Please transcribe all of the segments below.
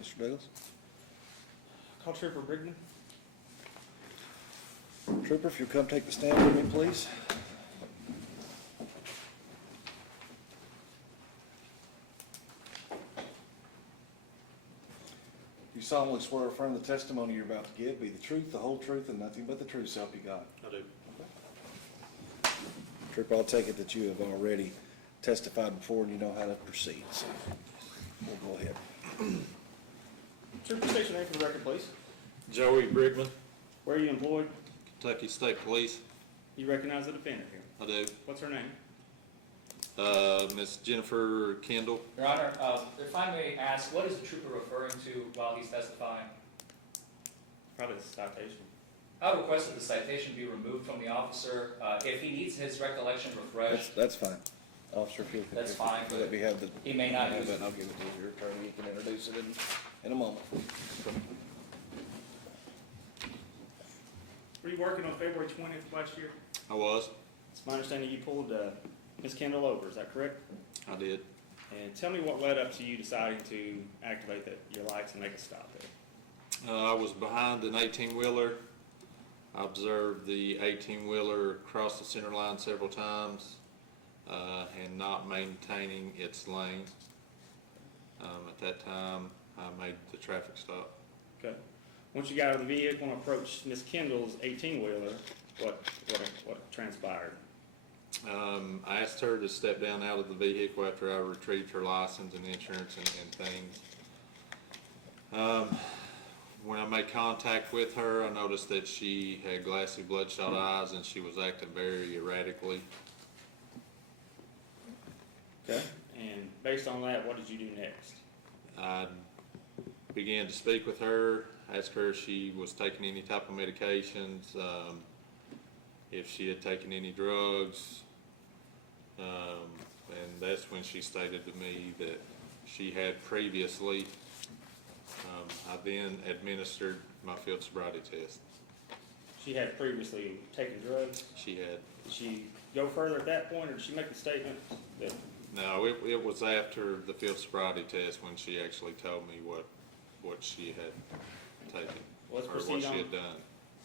Mr. Douglas? Call Trooper Brigman. Trooper, if you'll come take the stand with me, please. You solemnly swear or affirm the testimony you're about to give be the truth, the whole truth, and nothing but the truth, so help you God. I do. Trooper, I'll take it that you have already testified before and you know how to proceed, so we'll go ahead. Trooper, state your name for the record, please. Joey Brigman, Where are you employed? Kentucky State Police. You recognize the defendant here. I do. What's her name? Miss Jennifer Kendall. Your Honor, if I may ask, what is the trooper referring to while he's testifying? Probably the citation. I would request that the citation be removed from the officer. If he needs his recollection refreshed, That's fine. Officer, if you'll. That's fine. Let me have the. he may not use it, it. and I'll give it to your attorney. You can introduce it in a moment. Were you working on February 20th last year? I was. It's my understanding you pulled Ms. Kendall over, is that correct? I did. And tell me what led up to you deciding to activate your lights and make a stop there. I was behind an 18-wheeler. I observed the 18-wheeler cross the center line several times and not maintaining its lane. At that time, I made the traffic stop. Okay. Once you got out of the vehicle and approached Ms. Kendall's 18-wheeler, what transpired? I asked her to step down out of the vehicle after I retrieved her license and insurance and things. When I made contact with her, I noticed that she had glassy, bloodshot eyes and she was acting very erratically. Okay. And based on that, what did you do next? I began to speak with her, asked her if she was taking any type of medications, if she had taken any drugs, and that's when she stated to me that she had previously. I then administered my field sobriety test. She had previously taken drugs. She had. Did she go further at that point, or did she make a statement that? No, it was after the field sobriety test when she actually told me what she had taken Let's or proceed what she on. had done.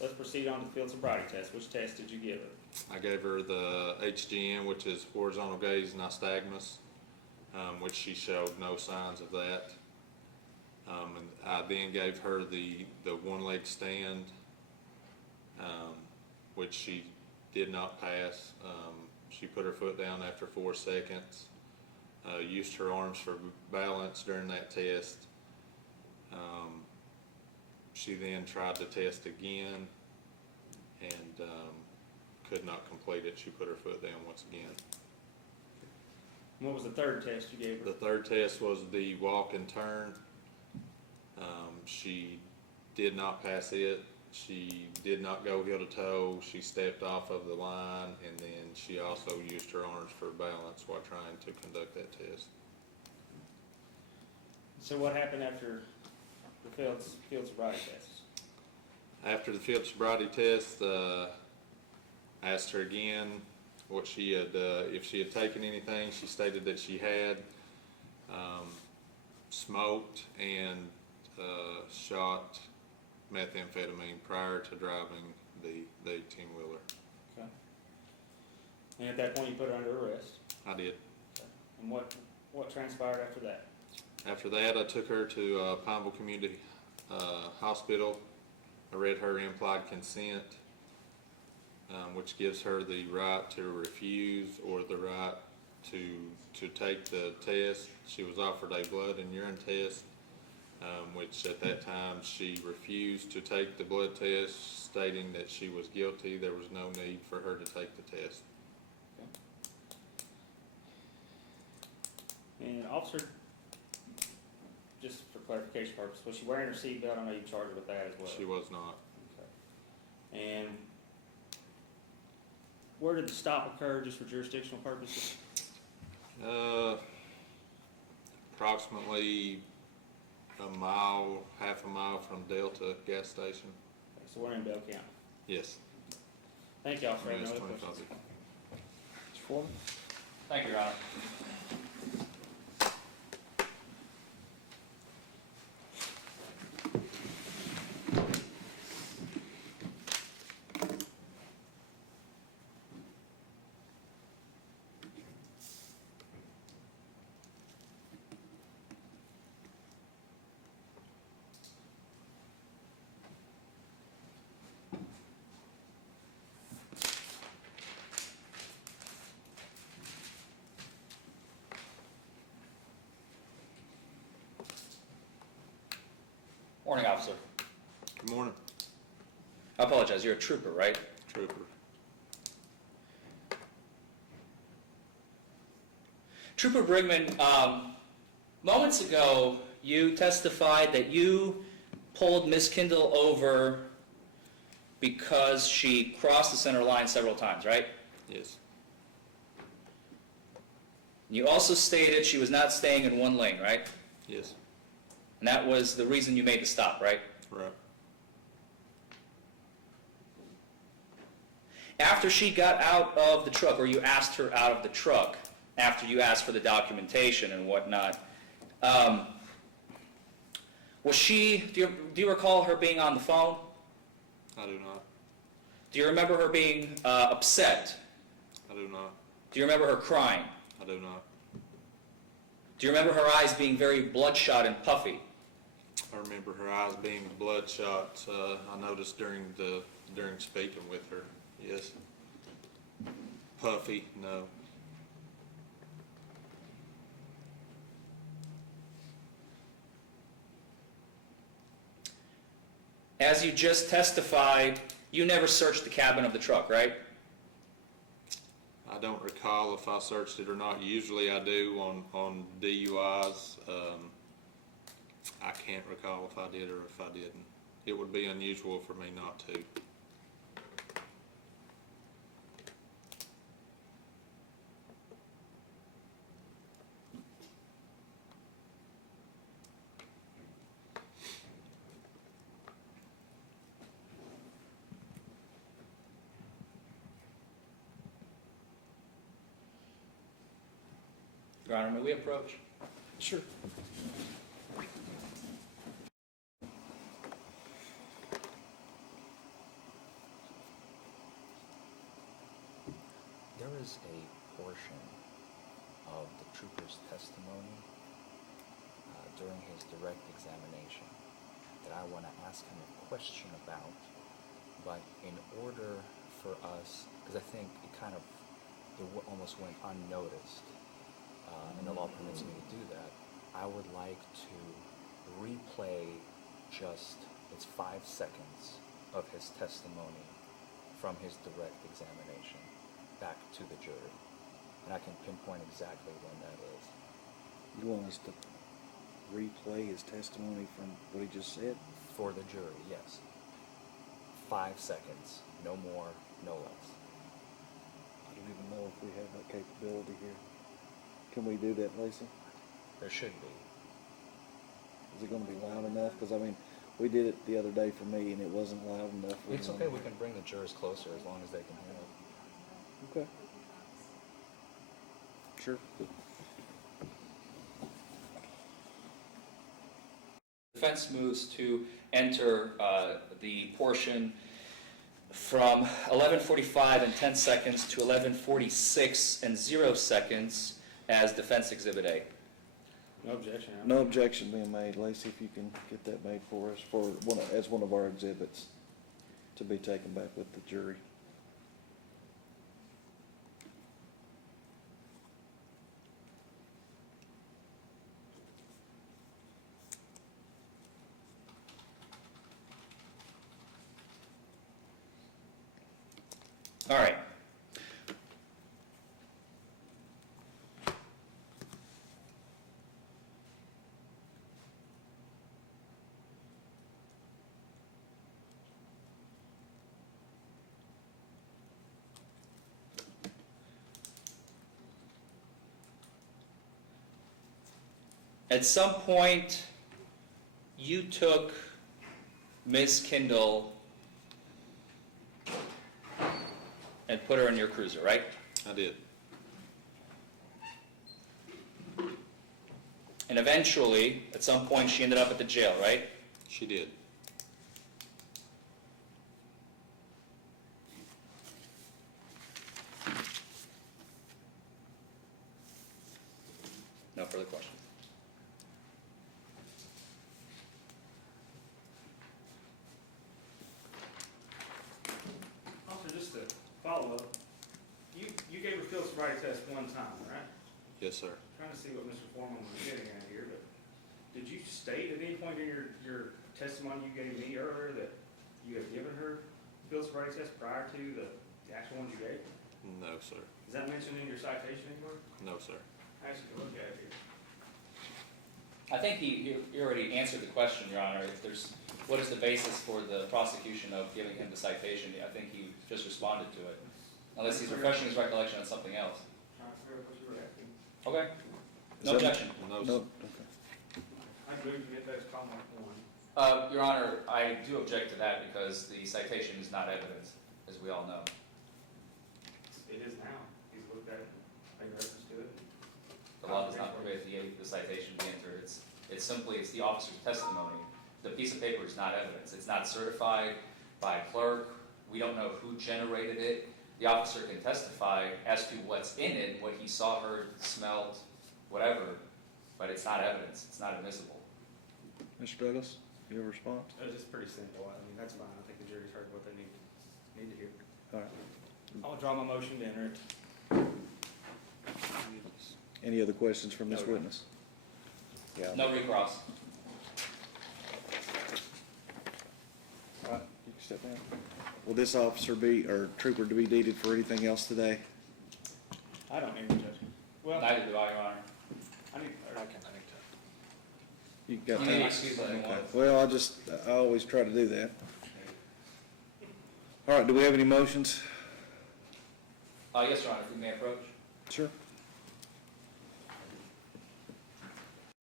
Let's proceed on to the field sobriety test. Which test did you give her? I gave her the HGN, which is horizontal gaze nystagmus, which she showed no signs of that. And I then gave her the one-leg stand, which she did not pass. She put her foot down after 4 seconds, used her arms for balance during that test. She then tried to test again and could not complete it. She put her foot down once again. What was the third test you gave her? The third test was the walk and turn. She did not pass it. She did not go heel to toe. She stepped off of the line, and then she also used her arms for balance while trying to conduct that test. So what happened after the field sobriety test? After the field sobriety test, I asked her again what she had, if she had taken anything. She stated that she had smoked and shot methamphetamine prior to driving the 18-wheeler. Okay. And at that point, you put her under arrest. I did. Okay. And what transpired after that? After that, I took her to Pineville Community Hospital. I read her implied consent, which gives her the right to refuse or the right to take the test. She was offered a blood and urine test, which at that time she refused to take the blood test, stating that she was guilty. There was no need for her to take the test. Okay. And officer, just for clarification purposes, was she wearing her seatbelt? I know you charged her with that as well. She was not. Okay. And where did the stop occur, just for jurisdictional purposes? Approximately half a mile from Delta gas station. Okay, so we're in Bell County. Yes. Thank you, officer. I have no Yes, other 25. questions. Mr. Forman? Thank you, Your Honor. Morning, officer. Good morning, I apologize, you're a trooper, right? Trooper. Trooper Brigman, moments ago, you testified that you pulled Miss Kindle over because she crossed the center line several times, right? Yes, You also stated she was not staying in one lane, right? yes, And that was the reason you made the stop, right? right. After she got out of the truck, or you asked her out of the truck, after you asked for the documentation and whatnot, was she, do you recall her being on the phone? I do not. Do you remember her being upset? I do not. Do you remember her crying? I do not. Do you remember her eyes being very bloodshot and puffy? I remember her eyes being bloodshot. I noticed during speaking with her. Yes. Puffy, no. As you just testified, you never searched the cabin of the truck, right? I don't recall if I searched it or not. Usually I do on DUIs. I can't recall if I did or if I didn't. It would be unusual for me not to. Your Honor, may we approach? Sure. There is a portion of the trooper's testimony during his direct examination that I want to ask him a question about, but in order for us, because I think almost went unnoticed, and the law permits me to do that, I would like to replay it's 5 seconds of his testimony from his direct examination back to the jury. And I can pinpoint exactly when that is. You want us to replay his testimony from what he just said? For the jury, yes. 5 seconds, no more, no less. I don't even know if we have that capability here. Can we do that, Lacey? There should be. Is it gonna be loud enough? Because, I mean, we did it the other day for me and it wasn't loud enough. It's okay, we can bring the jurors closer as long as they can hear it. Okay. Sure. Defense moves to enter the portion from 11:45 and 10 seconds to 11:46 and 0 seconds as Defense Exhibit A. No objection. Your Honor. No objection being made. Lacey, if you can get that made for us as one of our exhibits to be taken back with the jury. All right. At some point, you took Ms. Kindle and put her in your cruiser, right? I did. And eventually, at some point, she ended up at the jail, right? She did. No further questions. Officer, just to follow up, you gave her field sobriety test one time, right? Yes, sir. Trying to see what Mr. Forman was getting at here, but did you state at any point in your testimony you gave me earlier that you have given her field sobriety test prior to the actual ones you gave? No, sir. Is that mentioned in your citation anywhere? No, sir. I actually can look at it here. I think you already answered the question, Your Honor. If there's, what is the basis for the prosecution of giving him the citation? I think he just responded to it. Unless he's refreshing his recollection on something else. Trying to figure out what you were asking. Okay, Is no that- objection. No, No, sir. okay. I move to get those comment one. Your Honor, I do object to that because the citation is not evidence, as we all know. It is now. He's looked at it, made reference to it. The law does not permit the citation to be entered. It's simply the officer's testimony. The piece of paper is not evidence. It's not certified by a clerk. We don't know who generated it. The officer can testify as to what's in it, what he saw, heard, smelled, whatever, but it's not evidence. It's not admissible. Mr. Douglas, you have a response? It's just pretty simple. I mean, that's fine. I think the jury's heard what they need to hear. All right. I'll draw my motion to enter it. Any other questions from this No. witness? Yeah. No recross. All right, you can step down. Will this officer be, or trooper to be needed for anything else today? I don't need to judge. Well, Neither do I, Your Honor. I need, You got You time? may excuse anyone. Okay. Well, I always try to do that. All right, do we have any motions? Yes, Your Honor, if we may approach. Sure.